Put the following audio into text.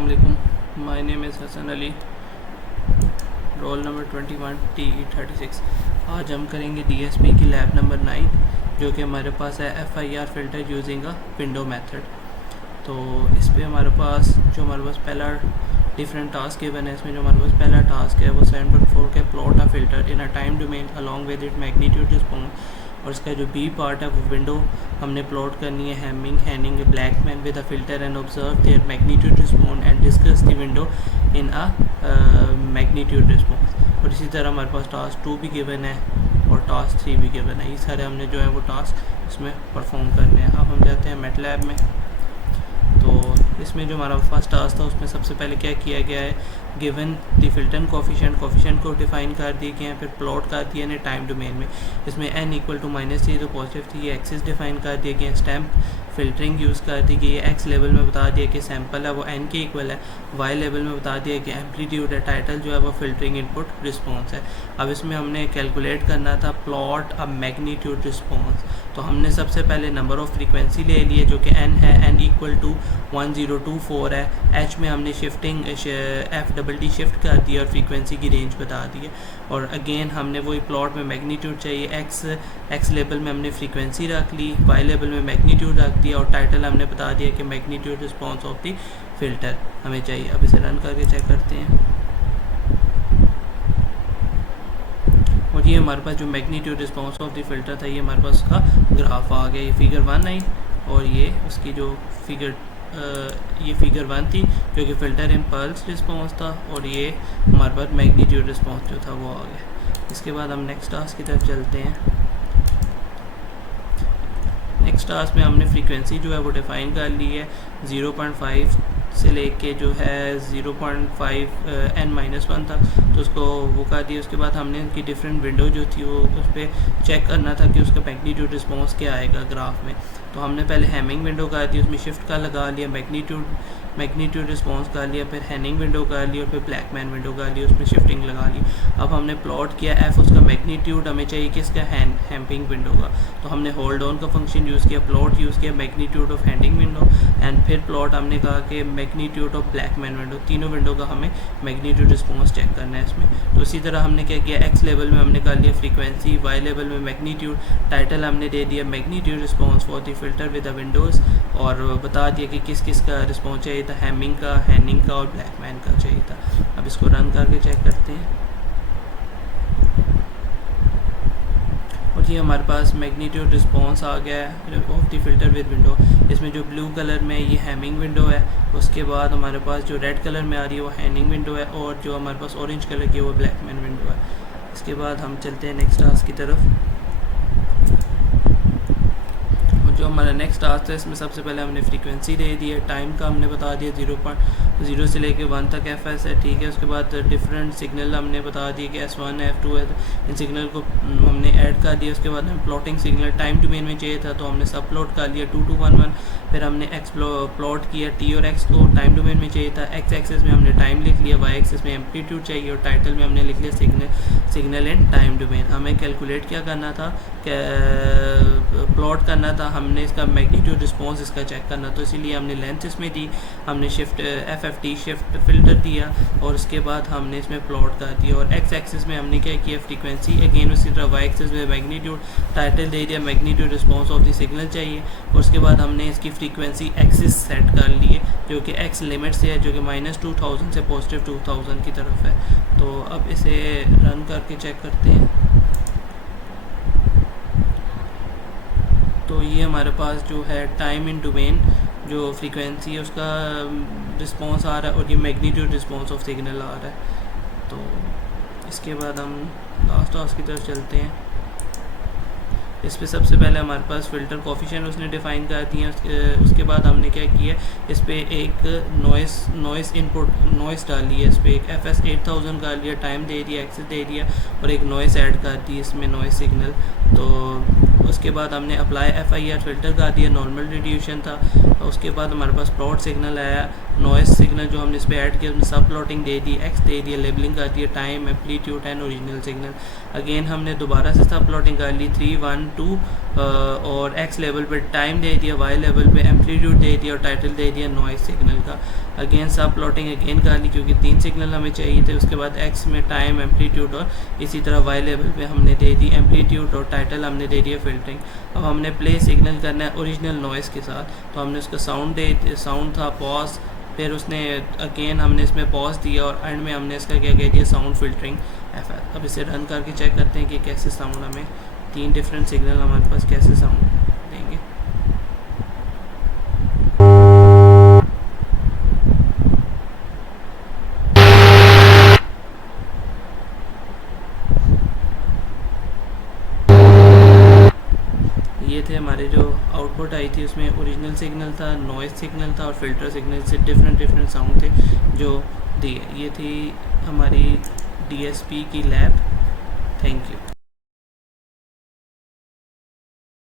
अस्सलाम वालेकुम। My name is Hasan Ali, roll number 21 TE36। आज हम करेंगे DSP की लैब नंबर 9, जो कि हमारे पास है FIR filter using a window method. तो इस पे हमारे पास पहला डिफरेंट टास्क गिवन है। इसमें जो हमारे पास पहला टास्क है वो 7.4 के plot a filter in a time domain along with it magnitude response. और इसका जो बी पार्ट है वो विंडो हमने प्लॉट करनी है Hamming Hanning Blackman with a filter and observe their magnitude response and discuss the window in a magnitude response. और इसी तरह हमारे पास टास्क 2 भी गिवन है और टास्क 3 भी गिवन है। ये सारे हमने जो है वो टास्क इसमें परफॉर्म करने हैं। अब हम जाते हैं मैटलैब में। तो इसमें जो हमारा फर्स्ट टास्क था उसमें सबसे पहले क्या किया गया है, गिवन द फिल्टर कोफिशिएंट को डिफाइन कर दिए गए हैं, फिर प्लॉट कर दिया है टाइम डोमेन में। इसमें n इक्वल टू माइनस थी तो पॉजिटिव थी, ये एक्सिस डिफाइन कर दिए गए हैं, स्टैम्प फिल्टरिंग यूज़ कर दी गई है, एक्स लेवल में बता दिया कि सैम्पल है वो n के इक्वल है, वाई लेवल में बता दिया कि एम्पलीट्यूड है, टाइटल जो है वो फिल्टरिंग इनपुट रिस्पॉन्स है। अब इसमें हमने कैलकुलेट करना था प्लॉट अ मैग्नीट्यूड रिस्पॉन्स। तो हमने सबसे पहले नंबर ऑफ़ फ्रीक्वेंसी ले लिए जो कि n है, n इक्वल टू 1024 है, h में हमने शिफ्टिंग FDD शिफ्ट कर दिया और फ्रीक्वेंसी की रेंज बता दी है। और अगेन हमने वही प्लॉट में मैग्नीट्यूड चाहिए, x लेवल में हमने फ्रीक्वेंसी रख ली, y लेवल में मैग्नीट्यूड रख दिया और टाइटल हमने बता दिया कि magnitude response of the filter हमें चाहिए। अब इसे रन करके चेक करते हैं। और ये हमारे पास जो magnitude response of the filter था, ये हमारे पास उसका ग्राफ आ गया। ये फिगर 1 आई और ये उसकी जो ये फिगर 1 थी जो कि फ़िल्टर इम्पल्स रिस्पॉन्स था, और ये हमारे पास मैग्नीट्यूड रिस्पॉन्स जो था वो आ गया। इसके बाद हम नेक्स्ट टास्क की तरफ चलते हैं। नेक्स्ट टास्क में हमने फ्रीक्वेंसी जो है वो डिफ़ाइन कर ली है 0.5 से लेके जो है 0.5 n-1 तक, तो उसको वो कर दिया। उसके बाद हमने उनकी डिफरेंट विंडो जो थी वो उस पर चेक करना था कि उसका मैग्नीट्यूड रिस्पॉन्स क्या आएगा ग्राफ में। तो हमने पहले हैमिंग विंडो कर दी, उसमें शिफ्ट का लगा लिया, मैग्नीट्यूड रिस्पॉन्स कर लिया, फिर हैनिंग विंडो कर ली और फिर ब्लैकमैन विंडो कर ली, उसमें शिफ्टिंग लगा ली। अब हमने प्लॉट किया f, उसका मैग्नीट्यूड हमें चाहिए किसका, हैम्पिंग विंडो का। तो हमने होल्ड ऑन का फंक्शन यूज़ किया, प्लॉट यूज़ किया magnitude of handing window and फिर प्लॉट हमने कहा कि मैग्नीट्यूड ऑफ ब्लैकमैन विंडो। तीनों विंडो का हमें मैग्नीट्यूड रिस्पॉन्स चेक करना है इसमें। तो इसी तरह हमने क्या किया, x लेवल में हमने कर लिया फ्रीक्वेंसी, y लेवल में मैग्नीट्यूड, टाइटल हमने दे दिया magnitude response for the filter with the Windows, और बता दिया कि किस किस का रिस्पॉन्स चाहिए था, हैमिंग का, हैनिंग का और ब्लैकमैन का चाहिए था। अब इसको रन करके चेक करते हैं। और ये हमारे पास मैग्नीट्यूड रिस्पॉन्स आ गया है of the filter with window. इसमें जो ब्लू कलर में ये हैमिंग विंडो है, उसके बाद हमारे पास जो रेड कलर में आ रही है वो हैनिंग विंडो है, और जो हमारे पास ऑरेंज कलर की है वो ब्लैकमैन विंडो है। इसके बाद हम चलते हैं नेक्स्ट टास्क की तरफ। जो हमारा नेक्स्ट टास्क है इसमें सबसे पहले हमने फ्रीक्वेंसी दे दी है, टाइम का हमने बता दिया 0.0 से लेके 1 तक fs है, ठीक है। उसके बाद डिफरेंट सिग्नल हमने बता दिए कि S1 है, F2 है, इन सिग्नल को हमने ऐड कर दिया। उसके बाद हमें प्लॉटिंग सिग्नल टाइम डोमेन में चाहिए था तो हमने सब प्लॉट कर दिया 2211। फिर हमने x प्लॉट किया, t और x को टाइम डोमेन में चाहिए था, x एक्सिस में हमने टाइम लिख लिया, y एक्सिस में एम्पलीट्यूड चाहिए और टाइटल में हमने लिख लिया सिग्नल इन टाइम डोमेन। हमें कैलकुलेट क्या करना था, प्लॉट करना था, हमने इसका मैग्नीट्यूड रिस्पॉन्स इसका चेक करना, तो इसीलिए हमने लेंथ इसमें दी, हमने शिफ्ट FFT शिफ्ट फिल्टर दिया और उसके बाद हमने इसमें प्लॉट कर दिया। और x एक्सिस में हमने क्या किया, फ्रीक्वेंसी, अगेन उसी तरह y एक्सिस में मैग्नीट्यूड, टाइटल दे दिया magnitude response of the signal चाहिए। और उसके बाद हमने इसकी फ्रीक्वेंसी एक्सिस सेट कर ली है जो कि x लिमिट से है, जो कि -2000 से +2000 की तरफ है। तो अब इसे रन करके चेक करते हैं। तो ये हमारे पास जो है टाइम इन डोमेन जो फ्रीक्वेंसी है उसका रिस्पॉन्स आ रहा है और ये मैग्नीट्यूड रिस्पॉन्स ऑफ सिग्नल आ रहा है। तो इसके बाद हम लास्ट टास्क की तरफ चलते हैं। इस पे सबसे पहले हमारे पास फ़िल्टर कोफिशिएंट उसने डिफ़ाइन कर दिए। उसके बाद हमने क्या किया, इस पर एक नॉइस इनपुट नॉइस डाली है, इस पर एक FS 8000 कर लिया, टाइम दे दिया, एक्सेस दे दिया और एक नॉइस ऐड कर दी इसमें नॉइस सिग्नल। तो उसके बाद हमने अप्लाई FIR फ़िल्टर कर दिया, नॉर्मल रिड्यूशन था। उसके बाद हमारे पास प्लॉट सिग्नल आया, नॉइस सिग्नल जो हमने इस पर ऐड किया उसमें सब प्लॉटिंग दे दी, एक्स दे दिया, लेबलिंग कर दिया, time, amplitude and original signal. Again हमने दोबारा से सब प्लॉटिंग कर ली 3 1 2 और एक्स लेवल पे टाइम दे दिया, वाई लेवल पे एम्पलीट्यूड दे दिया और टाइटल दे दिया नॉइस सिग्नल का। अगेन सब प्लॉटिंग अगेन कर ली क्योंकि 3 सिग्नल हमें चाहिए थे। उसके बाद एक्स में टाइम, एम्पलीट्यूड और इसी तरह वाई लेवल पे हमने दे दी एम्पलीट्यूड और टाइटल हमने दे दिया फ़िल्टरिंग। अब हमने प्ले सिग्नल करना है ओरिजिनल नॉइस के साथ, तो हमने उसका साउंड था पॉज, फिर उसने अगेन हमने इसमें पॉज दिया और एंड में हमने इसका क्या कह दिया साउंड फ़िल्टरिंग एफ। अब इसे रन करके चेक करते हैं कि कैसे साउंड हमें 3 डिफरेंट सिग्नल हमारे पास कैसे साउंड देंगे। ये थे हमारे जो आउटपुट आई थी, उसमें ओरिजिनल सिग्नल था, नॉइस सिग्नल था और फिल्टर सिग्नल से डिफरेंट साउंड थे जो दिए। ये थी हमारी DSP की लैब। Thank you.